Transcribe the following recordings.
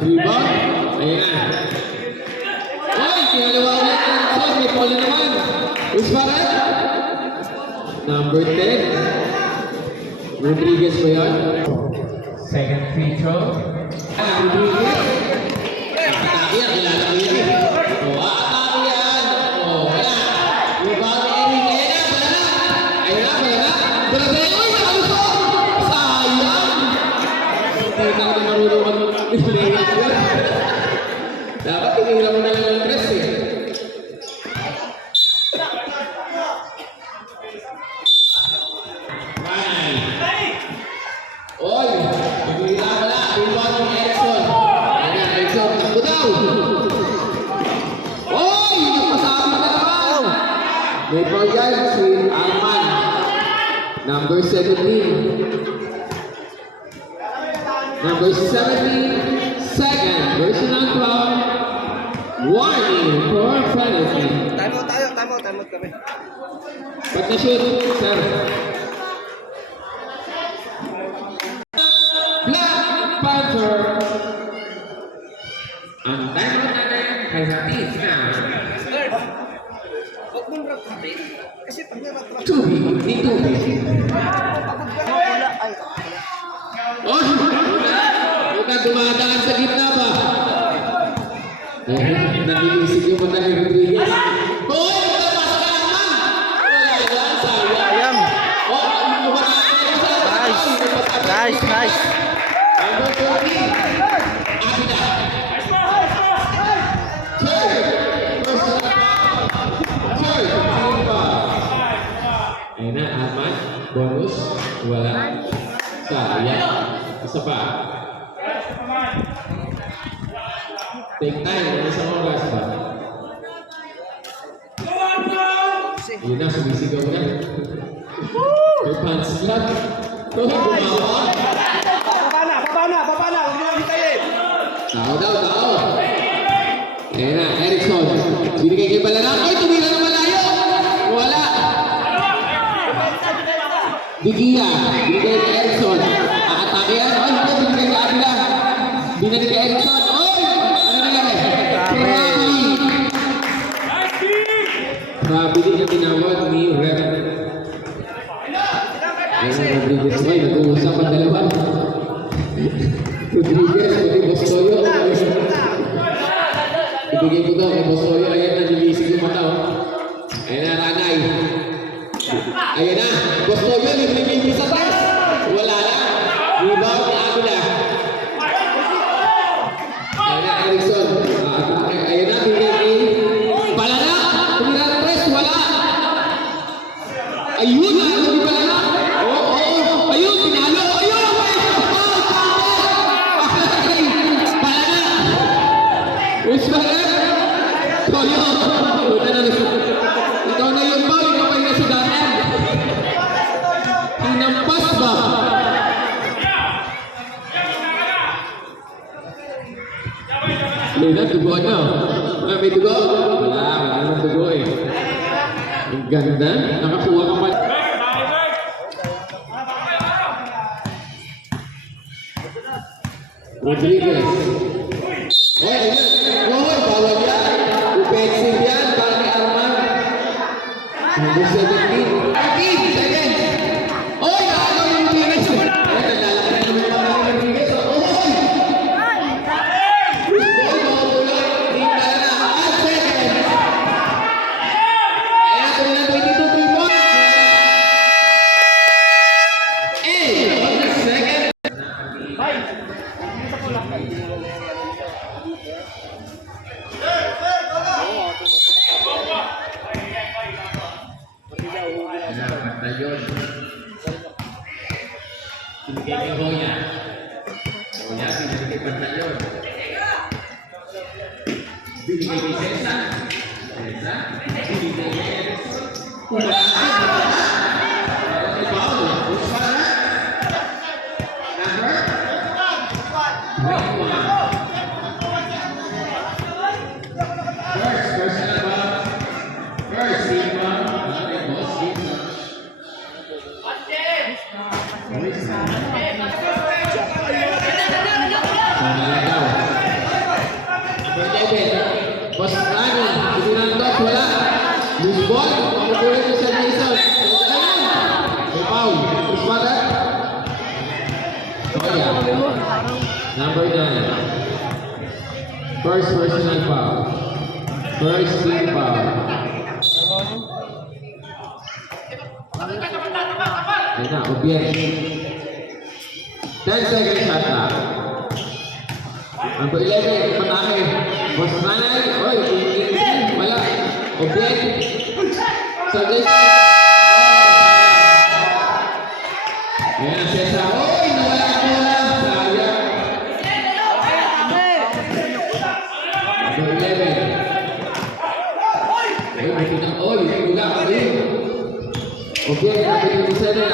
Rebound. Ayan na. Ay, kinalawa ulit ng Erickson. May polo naman. Who's para? Number 10. Rodriguez ba yan? Second free throw. Rodriguez. Atake yan. Kilala ko yan eh. Atake yan. Ayan. Rebound ni Eric. Ayan na. Bala na. Uy, nakaluso. Sayang. Hindi na ako marunong mag-layup yan. Dapat tinira mo na lang ang press eh. Oy! Tinira mo na. Rebound ni Erickson. Ayan na, Erickson. Takbo daw. Oy! Napasama na naman. May ball yan si Arman. Number 17. Number 17, second personal foul. Warning for penalty. Time out kami. Ba't na-shoot, sir? Black Panther. Ang timeout natin kay Hatis na. Huwag mong rakapin. Kasi pag naratrak. Tubig, di tubig. Oh, huwag ka dumadaan sa gitna ba? Nag-iisip yung mata ni Rodriguez. Hoy! Nagpapasa ka naman! Wala yan, sayang. Nice. Number 14. Akita. Ayun na, Arman. Bonus. Wala. Sayang. Isa pa. Take time. Isang oras ba? Yun na, sumisigaw na. May pants lang. Ito, gumawa. Baba na. Huwag mo lang hitayin. Tao. Ayan na, Erickson. Binigay kay Balarang. Ay, tumira na malayo. Wala. Digia. Binigay kay Erickson. Nakatake yan. Ay, hindi. Binigay kay Abila. Binigay kay Erickson. Ay! Ano nangyari? Grabe din yung tinawag ni Red. Ayan, Rodriguez. Ay, nag-uusap ang dalawa. Rodriguez, pati Bostoyo. Ibigay ko daw kay Bostoyo. Ayan na, nilisig yung mata. Ayan na, Ranay. Ayan na, Bostoyo, nilibigay niyo sa test. Wala na. Rebound ni Abila. Ayan na, Erickson. Ayan na, bigay kay Balana. Tumira ng press, wala. Ayun na, hindi Balana. Oo. Ayun, pinalo. Ayun, Balana. Usman. Toyo. Ikaw na yun ba? Ikaw pa yung nasugatan. Hinampas ba? Lina, dugo na. May dugo? Wala nang dugo eh. Ang ganda. Nakakuha ka pa. Rodriguez. Oy, ayun. Oy, bawal yan. Offensive yan. Para ni Arman. Number 17. 13 seconds. Oy, nakagaw yung Rodriguez. Oy, naglalaki na naman yung Rodriguez. Oy! Oy, makapulot. Hindi pala na. 5 seconds. Ayan, ito na 22 3-point. 8 seconds. Tayon. Binigay kay Hoya. Hoya, binigay kay Pantayon. Binigay kay Cesa. Cesa. Binigay kay Erickson. Paul. Number 21. First personal ball. First team ball. Boss Gibson. Sana daw. 11. Boss Rani, tinilang dot, wala. Loose ball, makukulit yung San Jason. Ayun! May foul. Chris Mata. Soya. Number 9. First personal foul. First team foul. Ayun na, Obier. 10 seconds shot na. Number 11, patake. Boss Nanay. Oy, wala. Obier. Sa Jason. Ayan, Cesar. Oy, nawala ang bola. Sayang. Number 11. Ay, may pinang oy. Wala ka rin. Okay, number 27.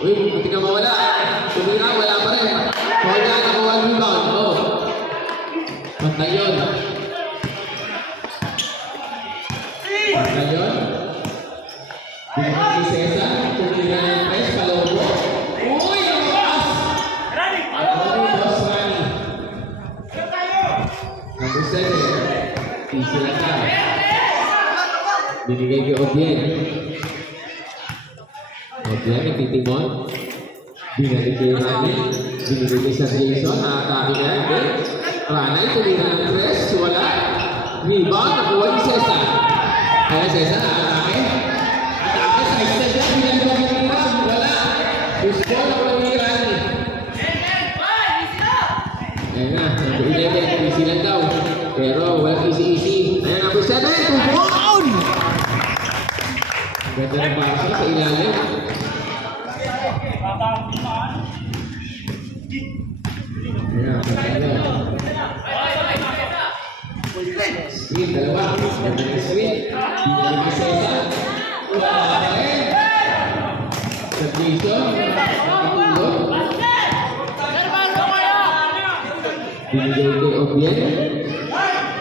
Uy, hindi ka mawala. Tumira, wala pa rin. Wala na ko 1 rebound. Oh. Pantay yun. Pantay yun. Binigyan ni Cesar. Tumira na yung press. Palobo. Uy, ang lakas! Boss Rani. Number 7. Easy lang ka. Binigay kay Obier. Obier, nagtitimon. Binigay kay Rani. Binigay kay San Jason. Nakatake na. Okay. Rani, tumira ng press. Wala. Rebound. Nakuha ni Cesar. Kaya Cesar, nakatake. Atake sa extend yan. Binigay ko binira. Wala. Push ball. Nakuha ni Rani. Ayan na. Number 11. Easy lang daw. Pero walang easy-easy. Ayan, number 7. Tumbon! Ganda ng basa sa ilalim. Ayan, ganda. Screen, dalawa. Ganda ng screen. Binalik ni Cesar. Wala pa rin. Sa Jason. Nakatulog. Binigay kay Obier.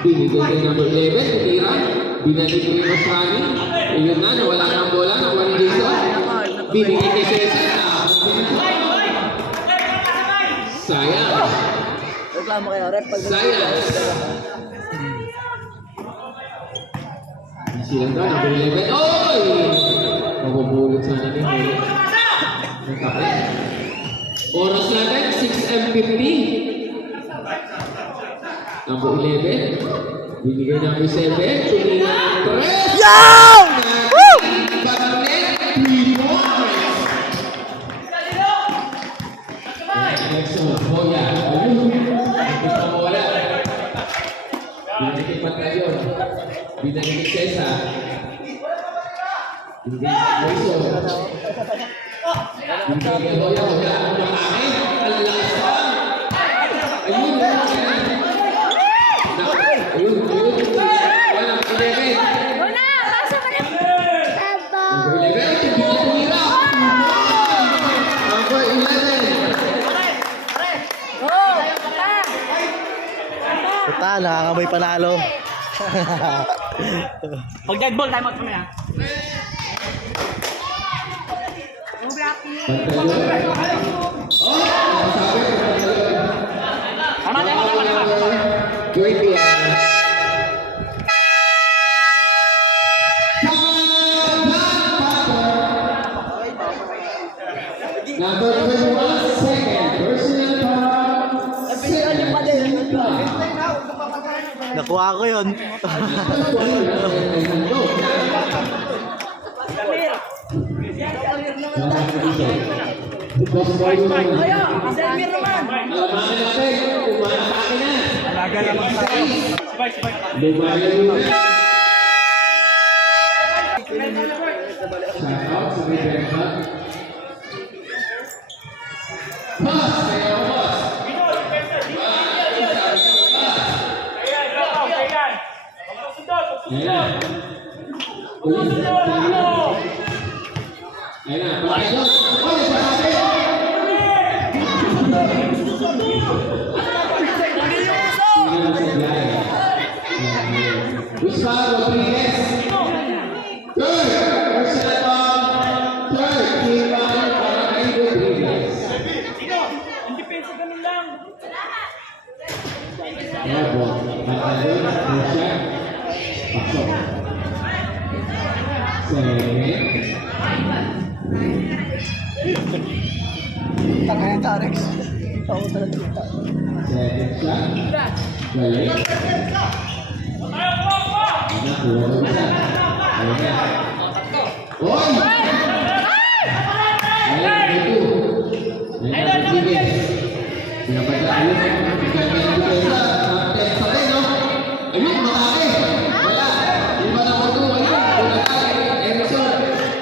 Binigay kay number 11. Tira. Binalik kay Boss Rani. Ayun na, nawala na ang bola. Nakuha ni Jason. Binigay kay Cesar. Sayang. Reklamo kayo, rep. Sayang. Silang daw, number 11. Oy! Mabubulot sana din. Oras natin, 6:50. Number 11. Binigay number 7. Tumira ng press. Yow! Woo! Bagnet, 3 points. Exxon, Hoya. Ayun. Ito mo wala. Binigay Patayon. Binigay Cesar. Binigay Jason. Binigay Hoya. Wala ang malaki. Ang lakas pa. Ayun. Ayun. Walang 11. Una, pasa ka na. Number 11. Tumira. Number 11. Oh, papa. Puta, nakakamoy panalo. Pag dead ball, time out kami ha. Tama, tama. 20. Number 21, second personal foul. Nakuha ko yun. Alaga naman tayo. Sabay, sabay. Shout out sa may Benta. Pass! Kaya ako, boss. Ayan. Ayan na, pagkayon. Oy, pagkayon! Gustavo Rodriguez. Third, personal foul. Third, team foul para kay Rodriguez. Opo. Pantalon, push-up. Pasok. Second. Tangay Tarex. Ako talaga. Second shot. Balik. Nakuha ko na. Ayan. Oy! Ayan, ito. Ayan, Rodriguez. Pinapadala. Ayun. Ganda ng depensa. Kapten pa rin, no? Ayun, matake. Wala. Yung ba naman ito? Ayun. Bulatan. Erickson.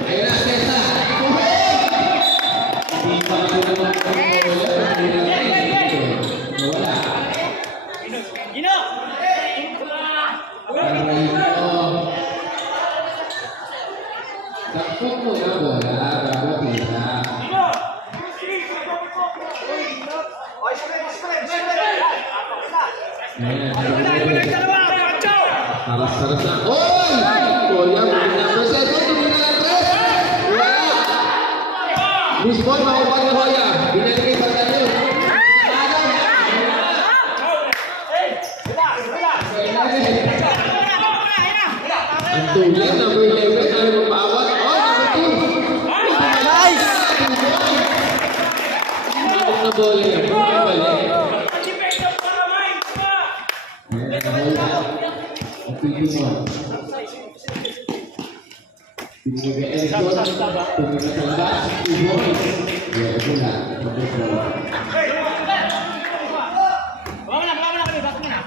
Ayun na, Tessa. Hindi pa ito naman ito. Wala. Takpok mo na bola bago tira. Taras-taras na. Oy! Kuya, number 7, tumina ng 3. Wala. Loose ball, makuha ni Hoya. Binalik kay Batalyon. Ang tuloy, number 11, tayo magpawat. Oh, number 2. Nice! Bakit na bola yan? Balik. Ang pili mo. Binigay Erickson. Tumingin sa labas. Ibo. Yeah, ito na. Number 4.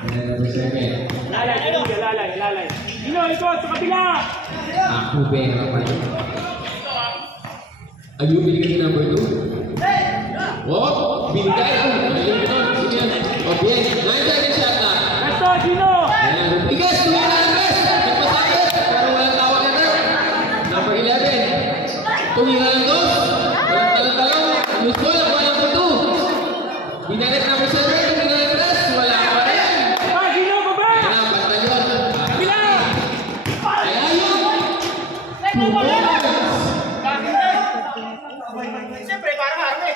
Number 7. Lalay. Dino, ito, sa kabila! Ako pera pa yun. Ayun, binigay ni number 2. Oh, binigay. Ayun, sige yan. O, bien. 9 seconds shot na. Resto, Dino! Ayan, Rodriguez, tuloy na Andres. Nagpasakit. Pero walang tawag na rin. Number 11. Tumira ng 2. Walang talong-talong. Loose ball, nakuha number 2. Binalik number 7. Tumira ng 3. Wala pa rin. Ah, Dino, baba! Ayan na, Batalyon. Kabila! Ayan yun. 2 points. Siyempre, para marami.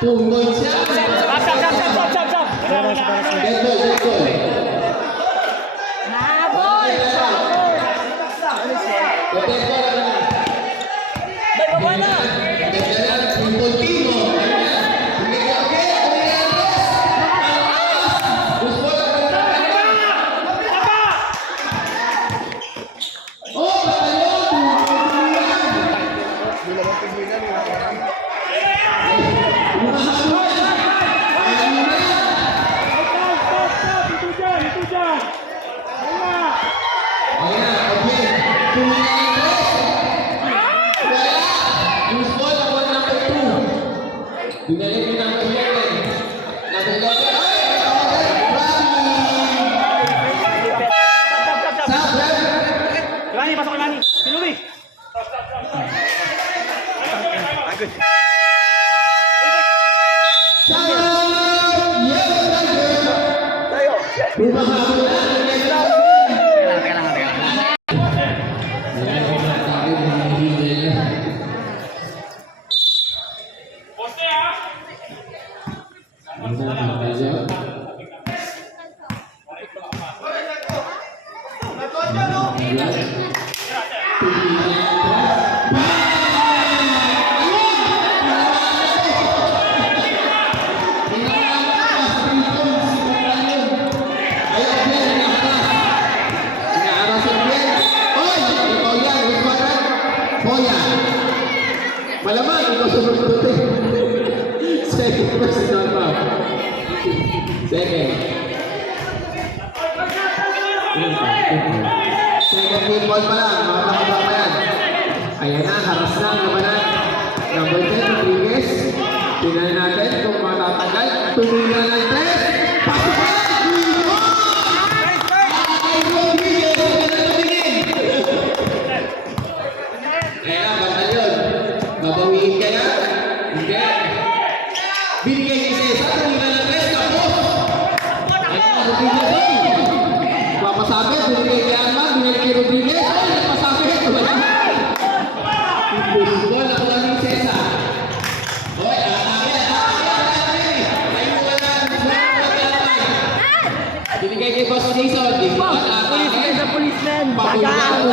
Tunggoy siya. Sap. Dead ball. Nabol! Dead ball na. May baba na! Ganda na, tunggoy timo. Tumigil, okay, tumigil ang tres. Loose ball ang oh, Batalyon, Ito dyan! ayan na, okay. Tumigil ang tres. Wala. Loose ball ako ang number 2. Binalik ni number 11. Number 11. Ay, Stop, Rami. Lani, pasok Lani. Sinuli. Poste, ha? Malamang ikaw sumunod eh. Second personal foul. Second. Second field ball pa lang. Makakabak pa yan. Ayan na, haras na ang labanan. Number 10, Rodriguez. Tingnan natin kung matatagal. Tumira ng 3. Pasok na! Rodriguez, oy! Papasabit, binigay kay Arman, binigay kay Rodriguez, oy! Napasabit, wala. Baseball, nakuha ni Cesar. Oy, atake. Binigay kay Boss Jason, di ba? Policeman sa policeman. Pabulaan.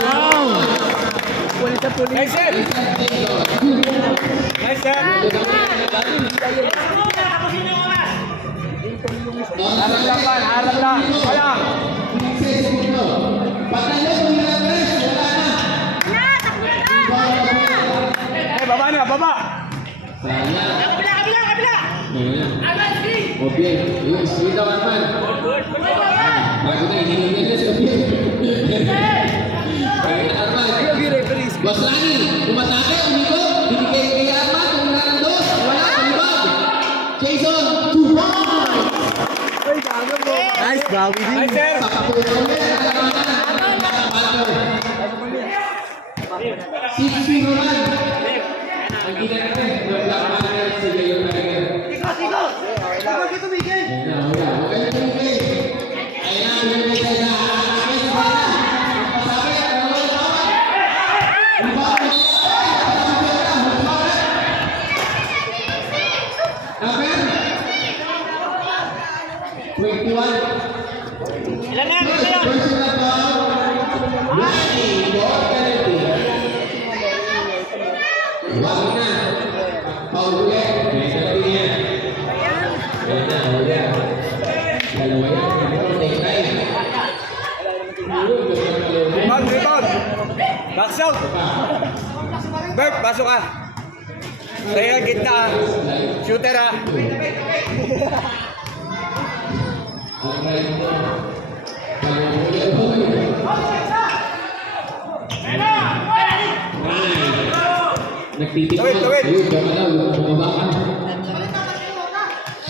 Police sa police. Nice set. Nice set. Harap lang man, harap lang. Kaya. Patalo, pumilang tres, wala na. Eh, baba na, baba. Sayang. Kabila! Ayan. Obiel, yung sweet daw naman. Bago na, hinihingi sa Obiel. Kaya Arman. Boss Rani, tumatake, umiko, binigay kay Arman, tumula ng dos, wala, talibag. Jason, 2 points! Nice, bawi din. Nice set. Pakapulo ulit, nakapalo. 6-0 man. Ang gina natin, wala pa na sa Jayon Tiger. Ilan na yan? Rebound, rebound. Box out. Bert, pasok ka. Kaya gitna ah. Shooter ah. Nagtitikman. Tawid. Ayun, bumaba ka.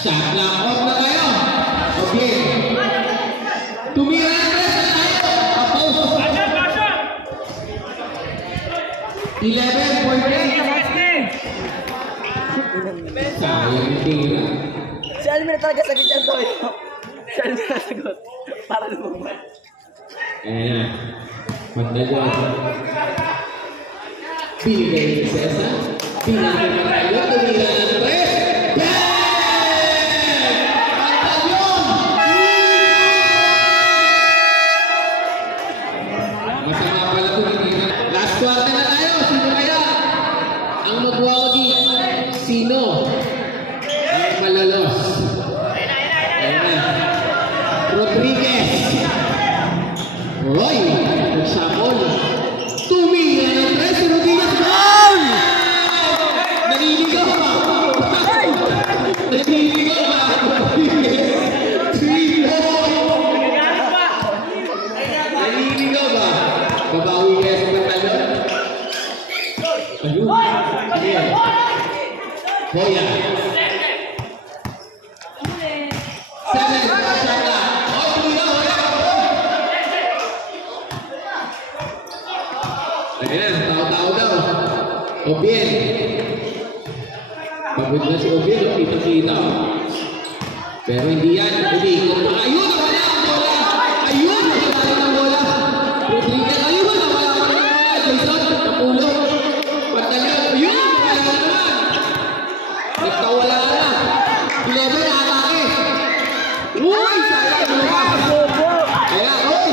Shot lang off na kayo. Okay. Tumira na tres na tayo. Tapos. 11 point rate. Sayang yung tira. Si Alvin na talaga sagot yan to. Si Alvin na sagot. Para lumabas. Ayan. Magda dyan. Binigay ni Cesar. Binigay na tayo. Tumira ng tres. Masama pala ito. Last quarter na tayo. Sino kaya? Ang magwawagi. Sino? Ang malalos. Ayan na. Rodriguez. Roy. Nagsakol. Tumira ng tres. Rodriguez. Goal! Naniligaw ba? Naniligaw ba? Rodriguez. 3 points. Naniligaw ba? Babawi kaya sa batalyon? Ayun. Ayan. Hoya. 7. Shaka. Oh, tumira. Hoya. Ayan. Tao-tao daw. Obiel. Pagod na si Obiel. Kita-kita. Pero hindi yan. Umikot pa. Ayun! Nawala ang bola! Ayun! Nawala ang bola! Rodriguez! Ayun! Nawala pa rin ang bola! Jason! Napulong! Pagdalyan! Ayun! Nawala na naman! Nagkawala na! 11 na atake! Uy! Sayang! Lumas! Kaya, oy!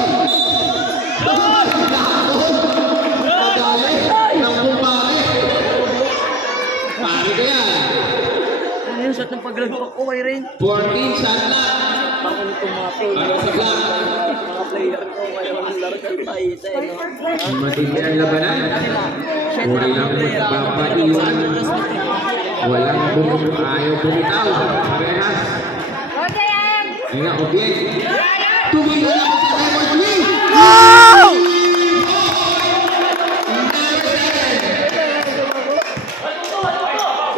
Nadali! Ng kumpare! Pare ko yan! Ano yung shot ng paglagpak ko kay Rain? 14 shot na! Pakulit ko mga pro. Para sa black! Mga player ko kaya walang laro ka tayo sa ino. Matindi ang labanan. Uri lang magpapaiwan. Walang ayaw bumitaw. Parehas. Ayun nga, Obiel. Tumingin lang sa record win. Wow!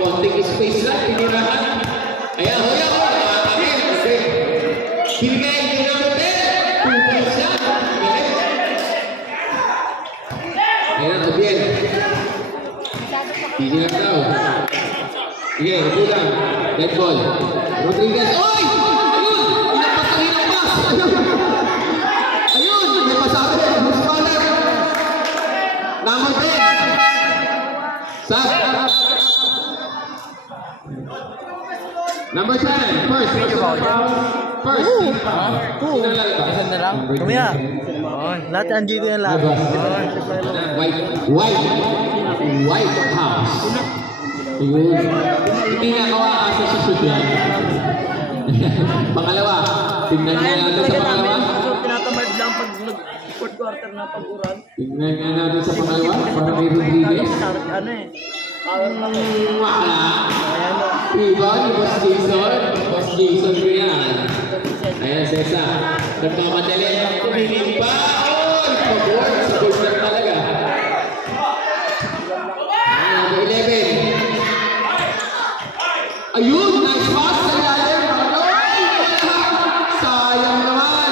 Konting space lang, tinirahan. Ayan, hoya ko. Okay. Binigay yung number 10. 2 points lang. Ayan, Obiel. Hindi lang daw. Sige, upo lang. Dead ball. Rodriguez. Oy! Ayun! Inapas ang hirang pass. Number 7, first. First, team foul. Sino lang ba? Isa na lang. Tumaya. Lahat andito yan lahat. White House. Yun. Hindi nga kawaasa sa shoot yan. Pangalawa, tingnan nga natin sa pangalawa. So, tinatamad lang pag fourth quarter na pag-uran. Tingnan nga natin sa pangalawa. Para may Rodriguez. Ano eh. Power lang eh. Wala. Ayan o. Diba ni Boss Jason? Boss Jason ko yan. Ayan, Sesa. Nagmamadali. Tumingin pa. Oh, pag-board. Sa board na talaga. Ayan, 11. Ayun, nice pass sa ilalim. Ay, sayang naman.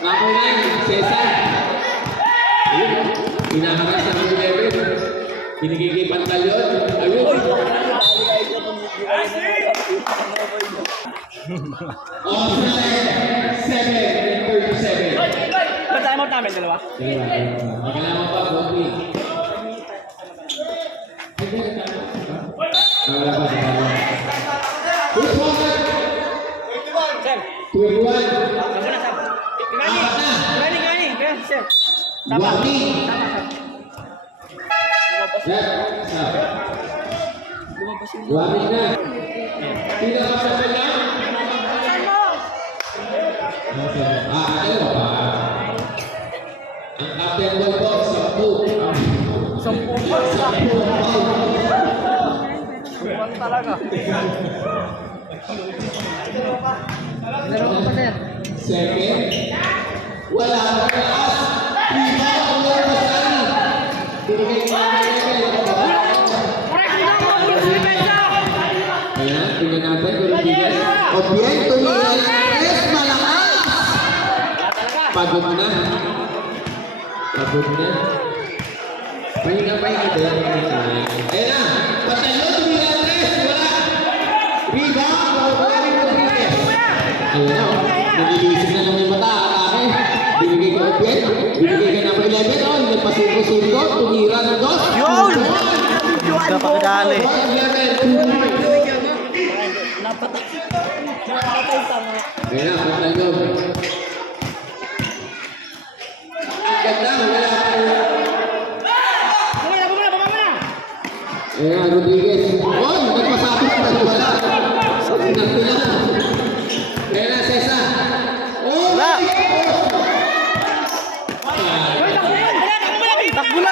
Number 9, Cesar. Ayun, hinahangas sa number 11. Binigay kay Pantalyon. Ayun. Offside, 7-37. Ba't tayo mo namin, dalawa? Magkalaman pa, Bobby. Who's walker? Sir, 21. ako na, sir. Apat na. Gani. Kaya, sir. Tama. Wami. Tama, sir. Left. Stop. Lumabas yung... Wami na. Sino ka sa kanya? Ano ba? Ang captain ball po, 10. Sampung pa. Sampung talaga. Dalawa pa, sir. Second. Wala na taas. Lima ang laro sa sali. Binigay ko ang ayan, tingnan natin. Rodriguez. Obien, tumingin. Yes, malakas. Pagod na. Pagod na. Pahinga din. Ayan na. Patayo, tumingin. Wala. Rebound. Rodriguez. Ayan na. Nililisip na lang yung mata. Atake. Binigay ka Obien. Binigay ka number 11. Oh, nagpasuko-suko. Tumira ng dos. Yun! Dapat kadali. 11. Napatay tama. Ayan na, patayo. Ang ganda, wala pa. Ayan, Rodriguez. Oh, nagpasapit na wala. Pinagpilan. Ayan na, Cesar. Oh, Wala. my God! Takbo na!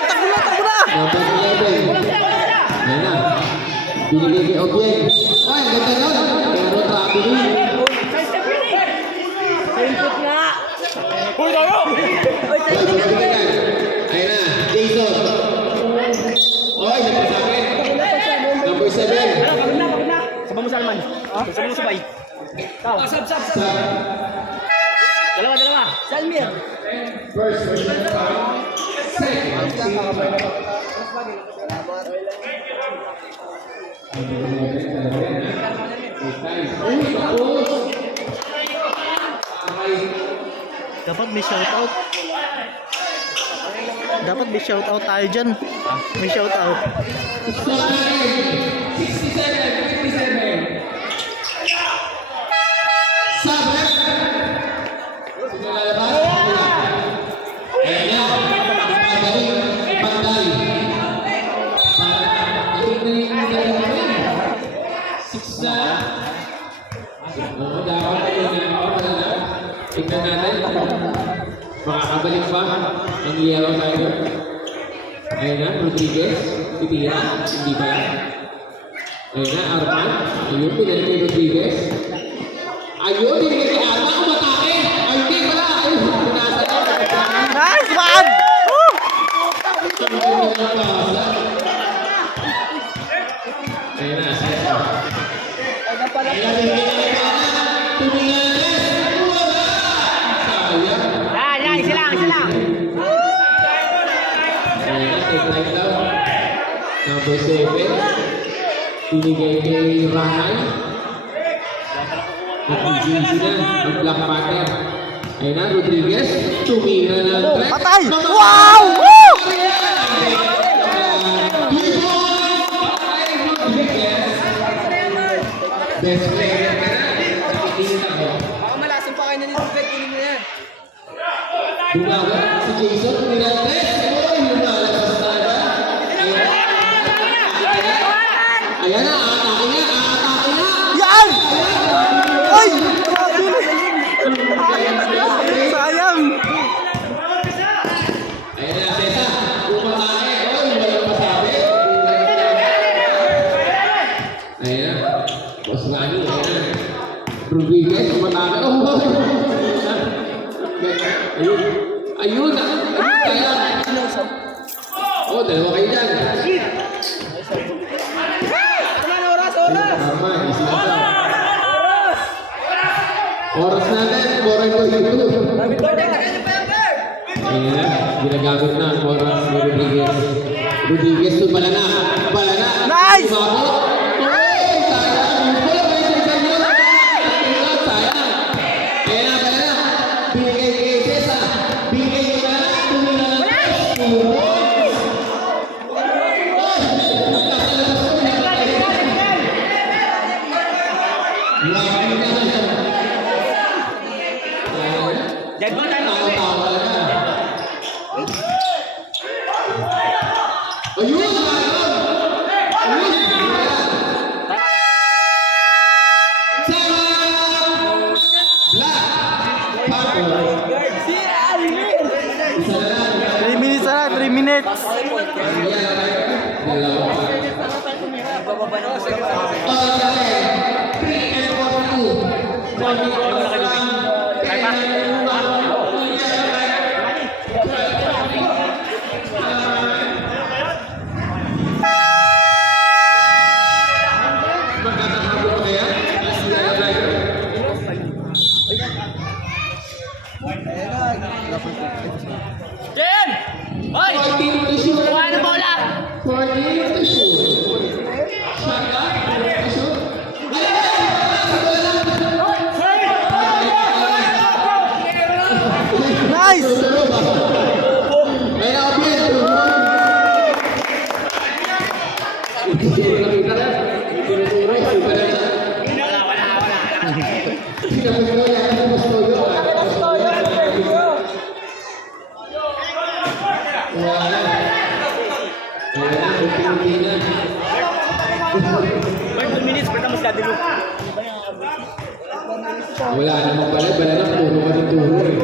Number 11. Ayan na. Binigay kay Obien. Ay, ang ganda nun. Pero traveling. Input na. Oy, binigay na. Ayan na, Jason. Oy, nagpasapit. Number 7. Sabang mo Salman. Sabang mo sabay. Sab. Dalawa. Salmir. First, second. Dapat may shoutout. Dapat may shoutout tayo dyan. May shoutout. 67. Sabre. Sino lalabas? Ayan na. Pagdali. Six na. Dapat tingnan natin. Makakabalik pa ang Yellow Tiger. Ayan na, Rodriguez. Titira. Hindi ba? Ayan na, Arman. Ayun, pinalik kay Rodriguez. Ayun, binigay kay Arman. Umatake. Ay, hindi pala. Ayun, pinasa na. Nice one! Woo! Ayan na, Cesar. Ayan na, binigay na kay Arman. Tumingin na. Wala! Sayang. Isa lang. Ayan na, take line down. Number 7. Binigay kay Rahay. Nag-easy na. Mag-black pattern. Ayan na, Rodriguez. Tumira ng track. Patay! Wow! Woo! Best Bumawa si Jason, Mirantes. Uy, lumalabas talaga. Ayan na, aatake na, aatake na. Yan! Ay! Sayang! Ayan na, Cesar. Umatake. Uy, walang masabi. Ayan na. Boss Rani, ayan na. Rodriguez, umatake. Oh, ayun. Ayun na. Ayun kaya. Oh, dalawa kayo dyan. Tama, isa na daw. Oras natin, 4:22. Ayan na, ginagamit na ang oras ni Rodriguez. Rodriguez to Balana. Balana. Nice! Umabot. Uy, sayang. Wala ba yung sa inyo? Sayang. Ayan na, Balana. Binigay kay Cesar. Binigay kay Balana. Tumila ng Cesar. Dead ball tayo kami. Ayun! Ayun! Isa na lang. 3 minutes na lang, 3 minutes. Jen! Hoy! Kuha na bola! Nice! Wala naman pala, wala na puro ka ng turo eh.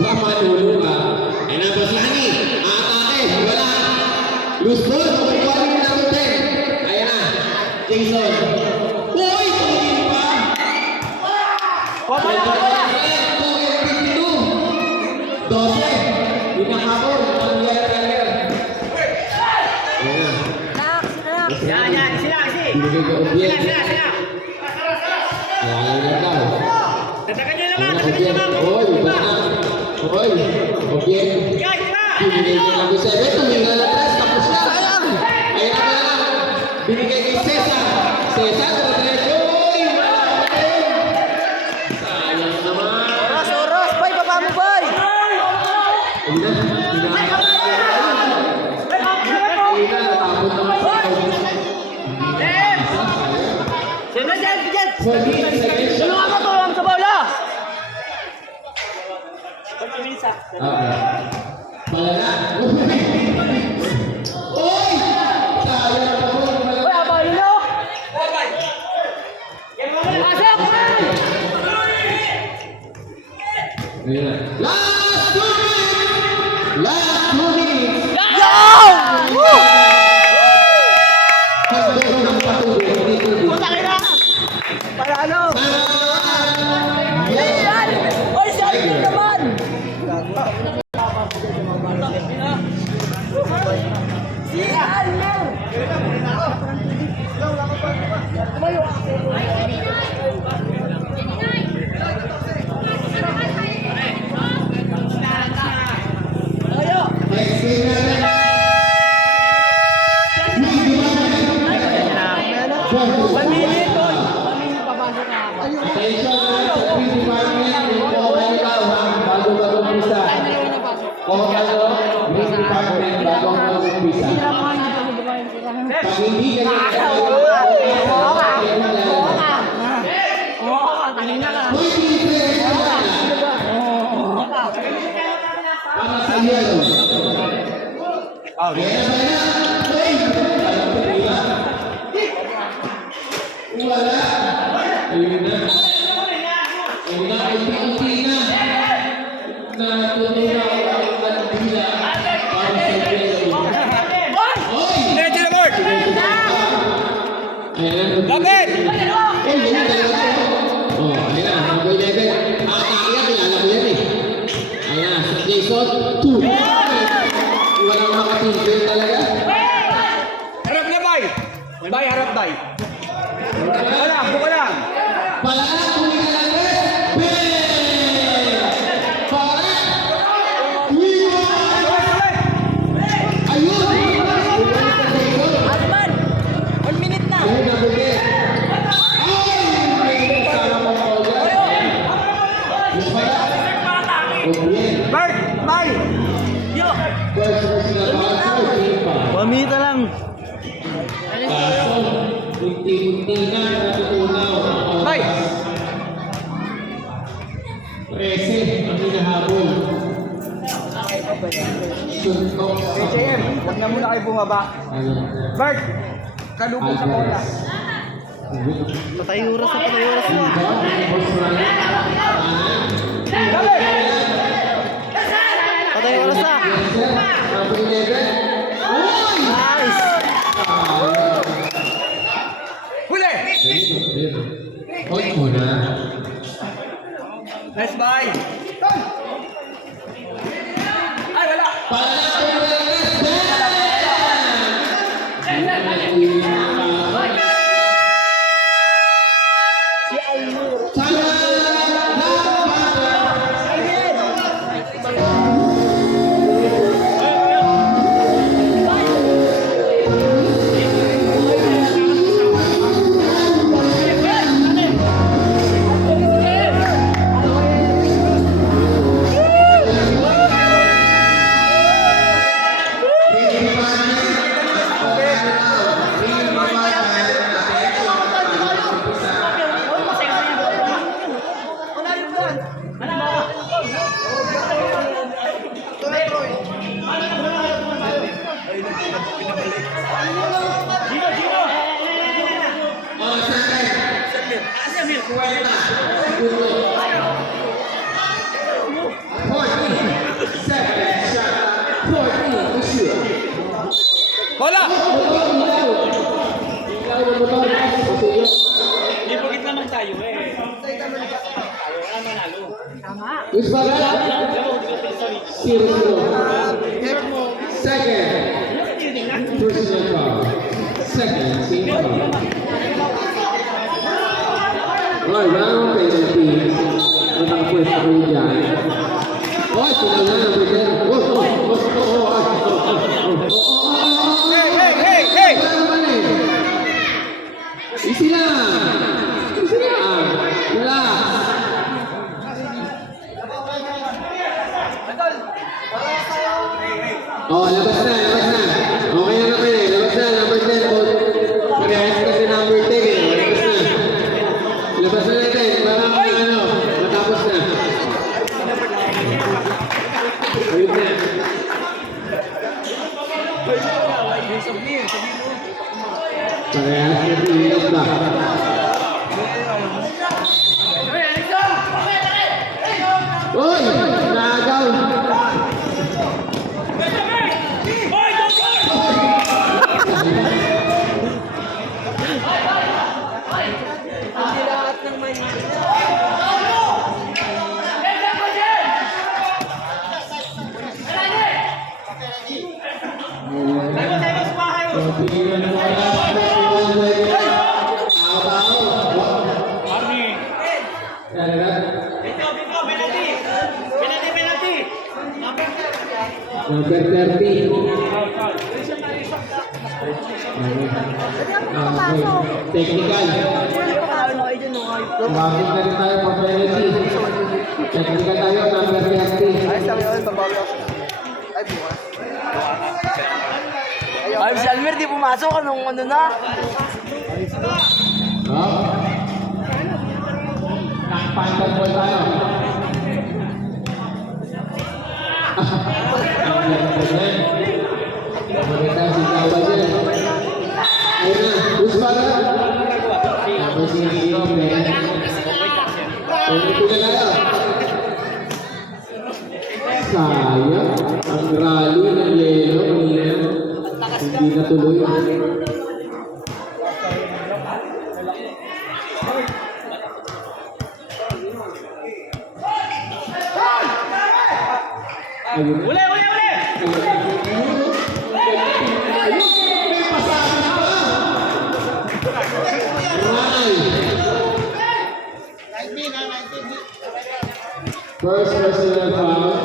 Baka matulog ka. Ay na, Boss Lani, atake, wala. Loose ball, kukuha rin yung number 10. Ayan na, Jason. Uy, tumingin pa. Wala. 2:52. 12. Hindi na kapon, ang liar. Ayan na. Yan, sila, Binigay ka Obiet. sila. Ayan na daw. Tatakan nyo Ayan naman, na, tatakan nyo Obiet. naman. Oy, iba na. Oy, Obiet. Guys, tara! Binigay kay number 7, tumingin na 3, tapos na. Sayang! Ayun na pala. Binigay kay Cesar. Cesar, diretso. Uy, wala pa rin. Sayang naman. Oras! Bay, baba mo, bay! Ayun na, natapos naman sa Sino dyan? Sorry, second shot. Tulungan mo to lang sa bola! Okay. Balana. Uy! Sayang naman. Uy, abalin nyo! Asok! Ayun na. Last 2 minutes! Last 2 minutes! Yo! Woo! Handog ng patuloy. Hindi tuloy. Putangin na! Panalo! Uy, shot nyo naman! Si Almer! Ayo! yun. Ah, Ayan na, ayan na. Wala. Ayun na. Ayun na, unti-unti na. Natutunan ang bandila para sa Pilipino. Oy! Medyo na, Mark! Ayan na. Lapit! Oh, yun na talaga. Oh, ayan na. Number 11. Akakaya, kilala mo yan eh. Ayan na, sa Jason, 2. Walang makatigil talaga. Harap na, Bay! Bay, harap, Bay! Buka lang, buka lang! Palalang, kung ka lang rin. Bang! Parang! Wiwa! Ayun! Alman! 1 minute na! Ayun na, bebe. Ay! Kasama mo ako dyan. Mas pala. Okay. Mark! Bay! First versus na Baso, Jimpa. 1 minute na lang. Baso, unti-unti na natutunaw. Bay! 13 ang hinahabol. Suntok sa... JM, huwag na muna kayo bumaba. Ano? Mark! Kalubog sa bola. Patay oras na. Lapit! Patay oras na. Nice. Huli! Hold muna. Nice, Bay! Ay, wala! Bola! Libugit naman tayo eh. Who's pala? 0-0. Second. Personal foul. Second, team foul. Right, round penalty. Nakapwesto ko yun dyan. Oh, sila na. Hey! Hey! Easy lang. Easy lang. Relax. Oh, labas na. Okay na naman eh. Labas na, number 10. Parehas kasi number 10 eh. Labas na natin. Para matapos na. Ayun na. Parehas na pinilip ba? Uy! Nagaw! Number 30. Technical. Bakit na rin tayo pa penalty? Technical tayo, number 30. Ay, sabi ko, babawi ako. Ay, bukas. Ay, si Almer, di pumasok. Anong ano na? Oh. Nakpantan po tayo. Sayang. Ang rally ng yelo. Hindi natuloy. Ayun. Uli, uli, uli! First personal foul.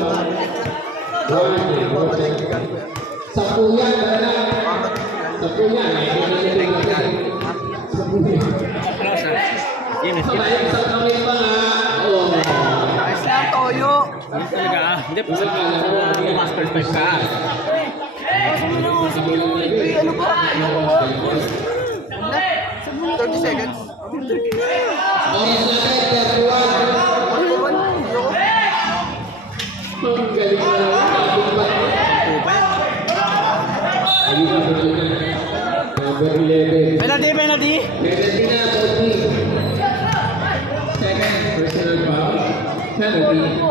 Sampu yan, talaga. Sampu yan. Sampu yan. Sabay sa kami pa nga. Oh. Ayos lang, Toyo. Talaga ah. Hindi, Wala ka lang. master type ka. Ay, ano ba? 30 seconds. Oras na kayo, 31. Ang galing na lang. Ayun na ba? Number 11. Penalty, penalty! Penalty na, Bobby. Second personal foul. Penalty.